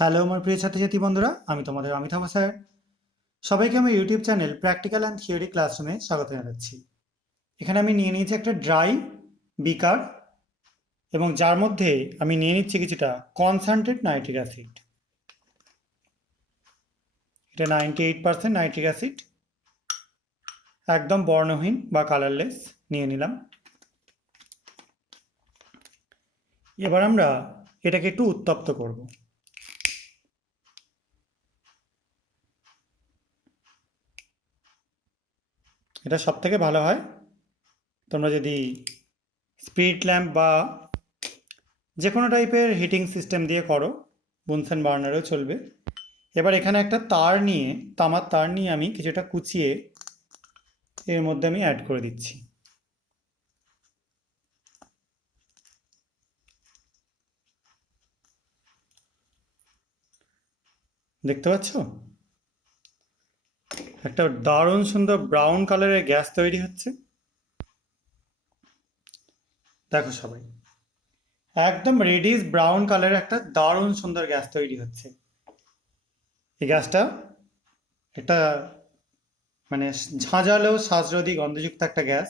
Hello আমার প্রিয় ছাত্রছাত্রী বন্ধুরা, আমি তোমাদের অমিতাভ স্যার। সবাইকে আমার YouTube channel practical and theory ক্লাসরুমে স্বাগত জানাচ্ছি। এখানে আমি নিয়ে নিয়েছি একটা ড্রাই বিকার, এবং যার মধ্যে আমি নিয়ে নিচ্ছি কিছুটা কনসেন্ট্রেট নাইট্রিক অ্যাসিড। এটা 98% নাইট্রিক অ্যাসিড, একদম বর্ণহীন বা কালারলেস নিয়ে নিলাম। এবার আমরা এটাকে একটু উত্তপ্ত করব। এটা সব থেকে ভালো হয় তোমরা যদি স্পিড ল্যাম্প বা যে কোনো টাইপের হিটিং সিস্টেম দিয়ে করো, বুনসেন বার্নারও চলবে। এবার এখানে একটা তার নিয়ে, তামার তার নিয়ে আমি কিছুটা কুচিয়ে এর মধ্যে আমি অ্যাড করে দিচ্ছি। দেখতে পাচ্ছ একটা দারুণ সুন্দর ব্রাউন কালারের গ্যাস তৈরি হচ্ছে। দেখো সবাই, একদম রেডিশ ব্রাউন কালারের একটা দারুণ সুন্দর গ্যাস তৈরি হচ্ছে। এই গ্যাসটা একটা মানে ঝাঁঝালো শ্বাসরোধী গন্ধযুক্ত একটা গ্যাস।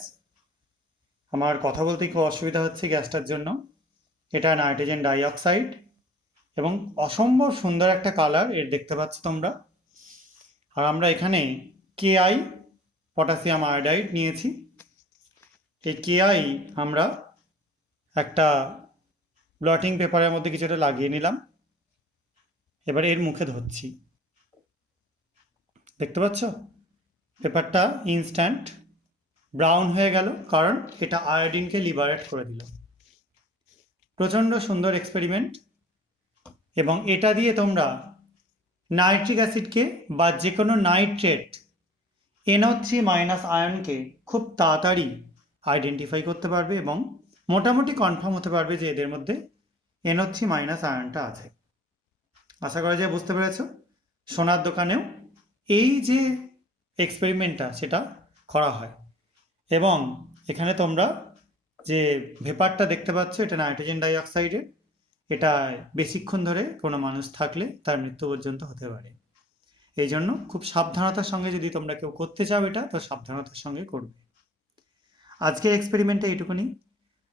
আমার কথা বলতে খুব অসুবিধা হচ্ছে গ্যাসটার জন্য। এটা নাইট্রোজেন ডাইঅক্সাইড এবং অসম্ভব সুন্দর একটা কালার এর, দেখতে পাচ্ছ তোমরা। আর আমরা এখানে কেআই পটাশিয়াম আয়োডাইড নিয়েছি। এই কেআই আমরা একটা ব্লটিং পেপারের মধ্যে কিছুটা লাগিয়ে নিলাম। এবার এর মুখে ধরছি, দেখতে পাচ্ছ পেপারটা ইনস্ট্যান্ট ব্রাউন হয়ে গেল, কারণ এটা আয়োডিনকে লিবারেট করে দিল। প্রচণ্ড সুন্দর এক্সপেরিমেন্ট। এবং এটা দিয়ে তোমরা নাইট্রিক অ্যাসিডকে বা যে কোনো নাইট্রেট NO3- আয়নকে খুব তাড়াতাড়ি আইডেন্টিফাই করতে পারবে এবং মোটামুটি কনফার্ম হতে পারবে যে এদের মধ্যে NO3- আয়নটা আছে। আশা করা যায় বুঝতে পেরেছ। সোনার দোকানেও এই যে এক্সপেরিমেন্টটা সেটা করা হয়। এবং এখানে তোমরা যে ভেপারটা দেখতে পাচ্ছ, এটা নাইট্রোজেন ডাইঅক্সাইডের। এটা বেশিক্ষণ ধরে কোনো মানুষ থাকলে তার মৃত্যু পর্যন্ত হতে পারে। এই জন্য খুব সাবধানতার সঙ্গে যদি তোমরা কেউ করতে চাও এটা, তো সাবধানতার সঙ্গে করবে। আজকের এক্সপেরিমেন্টটা এইটুকুনি।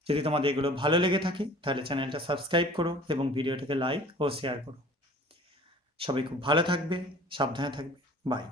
যদি তোমাদের এগুলো ভালো লেগে থাকে তাহলে চ্যানেলটা সাবস্ক্রাইব করো এবং ভিডিওটাকে লাইক ও শেয়ার করো। সবাই খুব ভালো থাকবে, সাবধানে থাকবে। বাই।